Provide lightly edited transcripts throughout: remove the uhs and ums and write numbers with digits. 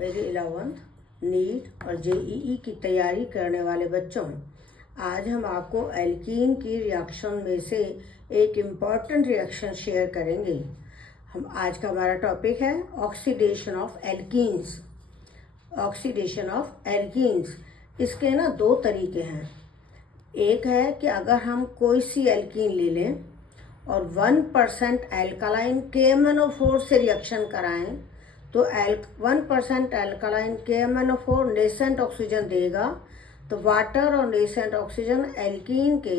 मेरे 11th NEET और JEE की तैयारी करने वाले बच्चों, आज हम आपको एल्कीन की रिएक्शन में से एक इम्पॉर्टेंट रिएक्शन शेयर करेंगे। हम आज का हमारा टॉपिक है oxidation of alkenes. Oxidation of alkenes, इसके ना दो तरीके हैं। एक है कि अगर हम कोई सी एल्कीन ले लें और 1% एल्कालाइन KMnO4 से रिएक्शन कराएं तो 1% एल्कालाइन KMnO4 नेसेंट ऑक्सीजन देगा। तो वाटर और नेसेंट ऑक्सीजन एल्कीन के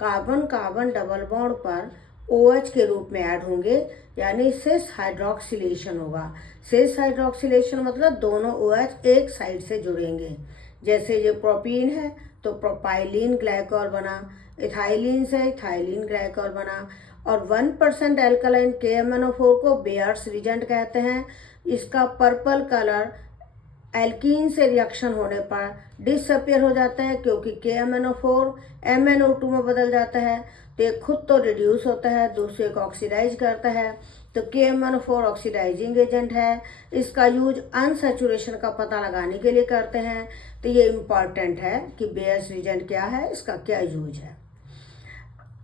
कार्बन कार्बन डबल बॉन्ड पर OH के रूप में ऐड होंगे, यानी सिस हाइड्रोक्सिलेशन होगा। सिस हाइड्रोक्सिलेशन मतलब दोनों OH एक साइड से जुड़ेंगे। जैसे ये प्रोपीन है तो प्रोपाइलिन ग्लाइकॉल बना, इथाइलिन से इथाइलिन ग्लाइकॉल बना। और 1% एल्कालाइन KMnO4 को बेयर्स रिजेंट कहते हैं। इसका पर्पल कलर एल्कीन से रिएक्शन होने पर डिसअपियर हो जाता है, क्योंकि KMnO4 MnO2 में बदल जाता है। तो एक खुद तो रिड्यूस होता है, दूसरे को ऑक्सीडाइज करता है। तो KMnO4 ऑक्सीडाइजिंग एजेंट है। इसका यूज अनसैचुरेशन का पता लगाने के लिए करते हैं। तो ये इम्पॉर्टेंट है कि बेयर्स रिजेंट क्या है, इसका क्या यूज है।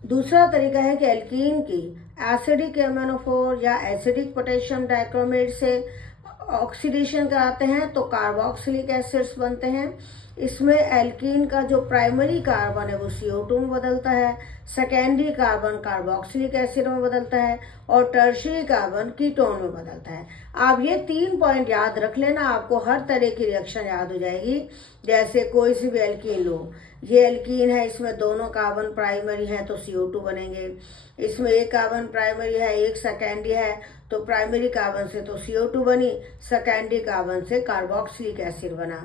दूसरा तरीका है कि एल्कीन की एसिडिक KMnO4 या एसिडिक पोटेशियम डाइक्रोमेट से ऑक्सीडेशन कराते हैं तो कार्बोक्सिलिक एसिड्स बनते हैं। इसमें एल्कीन का जो प्राइमरी कार्बन है वो CO2 में बदलता है, सेकेंडरी कार्बन कार्बोक्सिलिक एसिड में बदलता है और टर्शियरी कार्बन कीटोन में बदलता है। आप ये 3 पॉइंट याद रख लेना, आपको हर तरह की रिएक्शन याद हो जाएगी। जैसे कोई सी भी एल्कीन लो, ये एल्कीन है, इसमें दोनों कार्बन प्राइमरी है तो CO2 बनेंगे। इसमें एक कार्बन प्राइमरी है, एक सेकेंडरी है, तो प्राइमरी कार्बन से तो CO2 बनी, सेकेंडरी कार्बन से कार्बोक्सिलिक एसिड बना।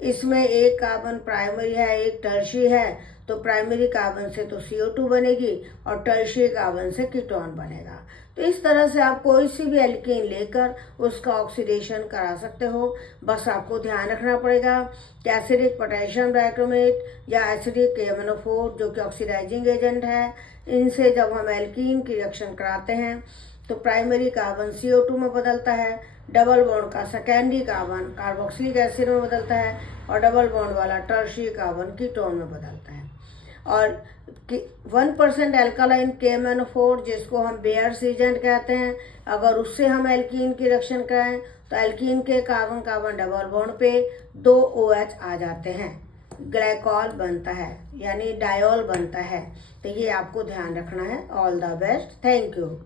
इसमें एक कार्बन प्राइमरी है, एक टर्शियरी है, तो प्राइमरी कार्बन से तो CO2 बनेगी और टर्शियरी कार्बन से कीटोन बनेगा। तो इस तरह से आप कोई सी भी एल्कीन लेकर उसका ऑक्सीडेशन करा सकते हो। बस आपको ध्यान रखना पड़ेगा कि एसिडिक पोटेशियम डाइक्रोमेट या एसिडिक KMnO4 जो कि ऑक्सीडाइजिंग एजेंट है, इनसे जब हम एल्कीन की रिएक्शन कराते हैं तो प्राइमरी कार्बन CO2 में बदलता है, डबल बॉन्ड का सेकेंडरी कार्बन कार्बोक्सिलिक एसिड में बदलता है और डबल बॉन्ड वाला टर्शियरी कार्बन कीटोन में बदलता है। और 1% एल्कालाइन KMnO4 जिसको हम बेयर्स एजेंट कहते हैं, अगर उससे हम एल्कीन की रिएक्शन कराएं तो एल्कीन के कार्बन कार्बन डबल बॉन्ड पे 2 OH आ जाते हैं, ग्लाइकॉल बनता है, यानी डायोल बनता है। तो ये आपको ध्यान रखना है। All the best, thank you.